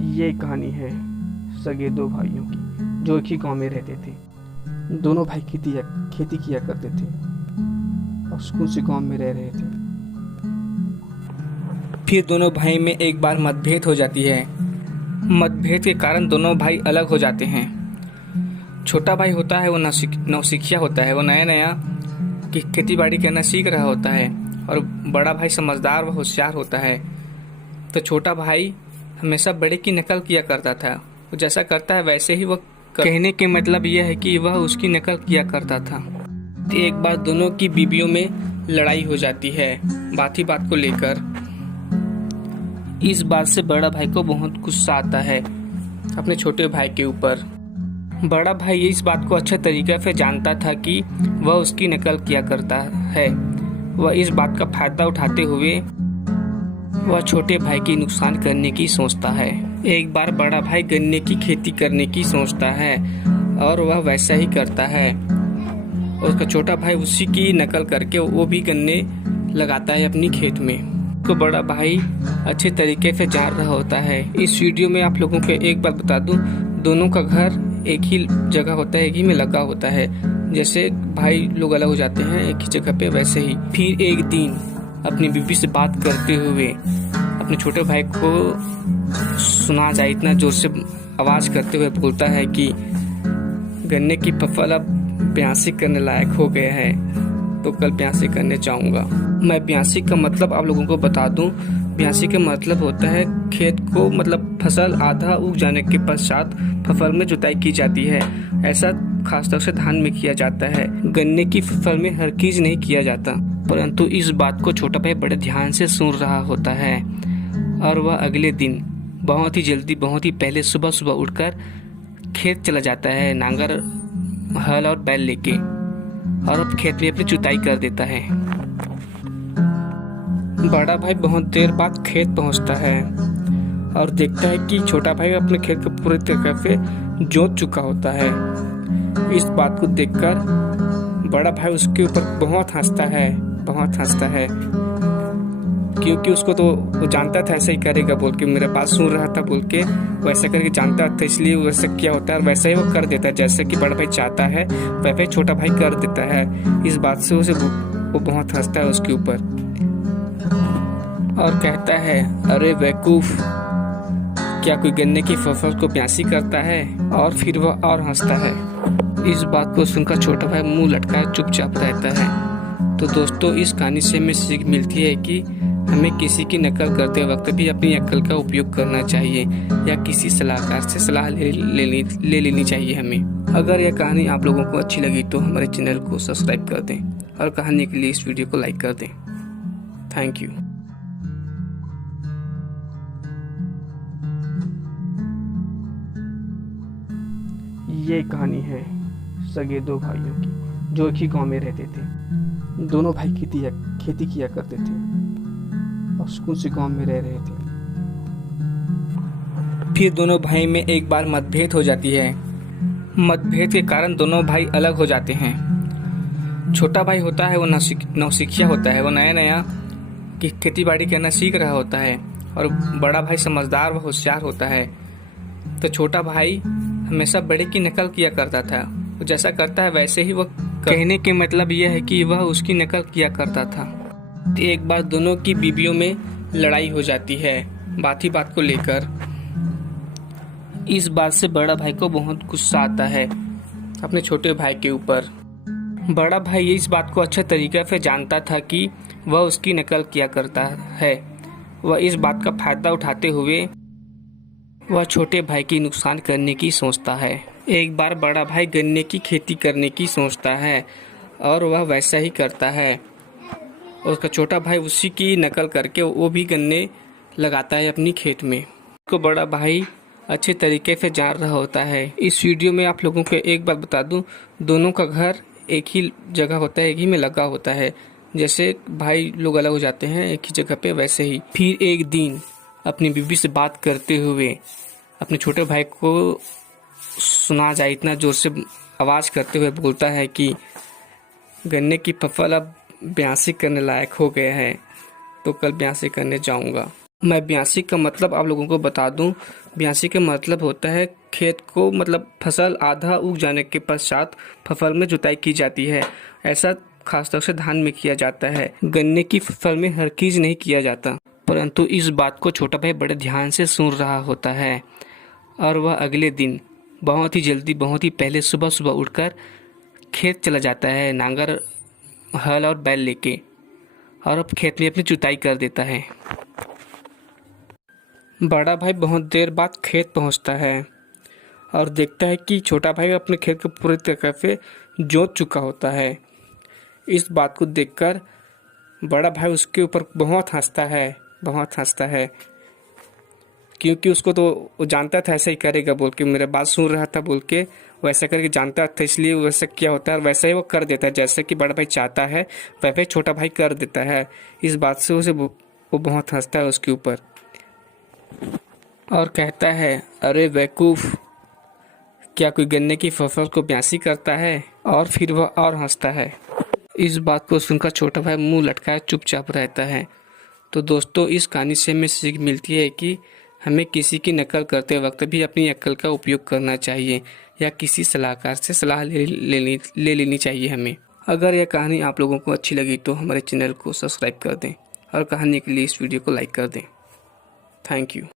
ये कहानी है सगे दो भाइयों की जो एक ही गांव में रहते थे। दोनों भाई खेती किया करते थे और सुकून से गांव में रह रहे थे। फिर दोनों भाई में एक बार मतभेद हो जाती है। मतभेद के कारण दोनों भाई अलग हो जाते हैं। छोटा भाई होता है वो नौसिखिया होता है, वो नया नया खेती बाड़ी करना सीख रहा होता है, और बड़ा भाई समझदार व होशियार होता है। तो छोटा भाई हमेशा बड़े की नकल किया करता था। वो जैसा करता है वैसे ही वह कहने के मतलब यह है कि वह उसकी नकल किया करता था। एक बार दोनों की बीवियों में लड़ाई हो जाती है बात ही बात को लेकर। इस बात से बड़ा भाई को बहुत गुस्सा आता है अपने छोटे भाई के ऊपर। बड़ा भाई इस बात को अच्छे तरीके से जानता था कि वह उसकी नकल किया करता है। वह इस बात का फायदा उठाते हुए वह छोटे भाई की नुकसान करने की सोचता है। एक बार बड़ा भाई गन्ने की खेती करने की सोचता है और वह वैसा ही करता है। उसका छोटा भाई उसी की नकल करके वो भी गन्ने लगाता है अपनी खेत में। तो बड़ा भाई अच्छे तरीके से जान रहा होता है। इस वीडियो में आप लोगों को एक बात बता दूं, दोनों का घर एक ही जगह होता है, एक ही में लगा होता है। जैसे भाई लोग अलग हो जाते हैं एक ही जगह पे, वैसे ही। फिर एक दिन अपनी बीवी से बात करते हुए अपने छोटे भाई को सुना जाए इतना जोर से आवाज करते हुए बोलता है कि गन्ने की फसल अब ब्यासी करने लायक हो गया है, तो कल ब्यासी करने जाऊंगा मैं। ब्यासी का मतलब आप लोगों को बता दूं, ब्यासी का मतलब होता है खेत को, मतलब फसल आधा उग जाने के पश्चात फसल में जुताई की जाती है। ऐसा खासतौर से धान में किया जाता है। गन्ने की फसल में हर चीज नहीं किया जाता। परंतु इस बात को छोटा भाई बड़े ध्यान से सुन रहा होता है और वह अगले दिन बहुत ही जल्दी, बहुत ही पहले सुबह सुबह उठकर खेत चला जाता है, नांगर, हल और बैल लेके, और अब खेत में अपनी जुताई कर देता है। बड़ा भाई बहुत देर बाद खेत पहुंचता है और देखता है कि छोटा भाई अपने खेत को पूरी तरीके से जोत चुका होता है। इस बात को देखकर बड़ा भाई उसके ऊपर बहुत हंसता है, क्योंकि उसको तो वो जानता था ऐसा ही करेगा बोल के, मेरे पास सुन रहा था बोल के वैसा करके जानता था, इसलिए वैसा किया होता है और वैसा ही वो कर देता है। जैसे कि बड़ा भाई चाहता है वैसे छोटा भाई कर देता है। इस बात से वो बहुत हंसता है उसके ऊपर और कहता है, अरे बेवकूफ, क्या कोई गन्ने की फसल को ब्यासी करता है? और फिर वह और हंसता है। इस बात को सुनकर छोटा भाई मुंह लटका चुपचाप रहता है। तो दोस्तों, इस कहानी से हमें सीख मिलती है कि हमें किसी की नकल करते वक्त भी अपनी अक्ल का उपयोग करना चाहिए या किसी सलाहकार से सलाह ले लेनी चाहिए हमें। अगर यह कहानी आप लोगों को अच्छी लगी तो हमारे चैनल को सब्सक्राइब कर दें और कहानी के लिए इस वीडियो को लाइक कर दें। Thank you. ये कहानी है सगे दो भाइयों की जो एक ही गांव में रहते थे। दोनों भाई खेती किया करते थे और सुकून से गांव में रह रहे थे। फिर दोनों भाई में एक बार मतभेद हो जाती है। मतभेद के कारण दोनों भाई अलग हो जाते हैं। छोटा भाई होता है वो नौसिखिया होता है, वो नया नया खेती बाड़ी करना सीख रहा होता है, और बड़ा भाई समझदार व होशियार होता है। तो छोटा भाई हमेशा बड़े की नकल किया करता था। वो जैसा करता है वैसे ही वह कहने के मतलब यह है कि वह उसकी नकल किया करता था। एक बार दोनों की बीवियों में लड़ाई हो जाती है बात ही बात को लेकर। इस बात से बड़ा भाई को बहुत गुस्सा आता है अपने छोटे भाई के ऊपर। बड़ा भाई इस बात को अच्छे तरीके से जानता था कि वह उसकी नकल किया करता है। वह इस बात का फायदा उठाते हुए वह छोटे भाई की नुकसान करने की सोचता है। एक बार बड़ा भाई गन्ने की खेती करने की सोचता है और वह वैसा ही करता है। उसका छोटा भाई उसी की नकल करके वो भी गन्ने लगाता है अपनी खेत में। को बड़ा भाई अच्छे तरीके से जान रहा होता है। इस वीडियो में आप लोगों को एक बात बता दूं, दोनों का घर एक ही जगह होता है, एक ही में लगा होता है। जैसे भाई लोग अलग हो जाते हैं एक ही जगह पे, वैसे ही। फिर एक दिन अपनी बीवी से बात करते हुए अपने छोटे भाई को सुना जाए इतना जोर से आवाज करते हुए बोलता है कि गन्ने की फसल अब ब्यासी करने लायक हो गया है, तो कल ब्यासी करने जाऊंगा। मैं ब्यासी का मतलब आप लोगों को बता दूं। ब्यासी का मतलब होता है खेत को, मतलब फसल आधा उग जाने के पश्चात फसल में जुताई की जाती है। ऐसा खासतौर से धान में किया जाता है। गन्ने की फसल में हरगिज नहीं किया जाता। परंतु इस बात को छोटा भाई बड़े ध्यान से सुन रहा होता है और वह अगले दिन बहुत ही जल्दी, बहुत ही पहले सुबह सुबह उठकर खेत चला जाता है, नांगर, हल और बैल लेके, और अब खेत में अपनी जुताई कर देता है। बड़ा भाई बहुत देर बाद खेत पहुंचता है और देखता है कि छोटा भाई अपने खेत को पूरी तरह से जोत चुका होता है। इस बात को देखकर बड़ा भाई उसके ऊपर बहुत हंसता है, क्योंकि उसको तो वो जानता था ऐसा ही करेगा बोल के, मेरा बात सुन रहा था बोल के वैसा करके जानता था, इसलिए वैसा क्या होता है और वैसा ही वो कर देता है। जैसे कि बड़ा भाई चाहता है वैसे छोटा भाई कर देता है। इस बात से वो बहुत हंसता है उसके ऊपर और कहता है, अरे बेवकूफ, क्या कोई गन्ने की फसल को ब्यासी करता है? और फिर वह और हंसता है। इस बात को सुनकर छोटा भाई मुंह लटकाए चुपचाप रहता है। तो दोस्तों, इस कहानी से हमें सीख मिलती है कि हमें किसी की नकल करते वक्त भी अपनी अक्ल का उपयोग करना चाहिए या किसी सलाहकार से सलाह ले लेनी चाहिए हमें। अगर यह कहानी आप लोगों को अच्छी लगी तो हमारे चैनल को सब्सक्राइब कर दें और कहानी के लिए इस वीडियो को लाइक कर दें। Thank you.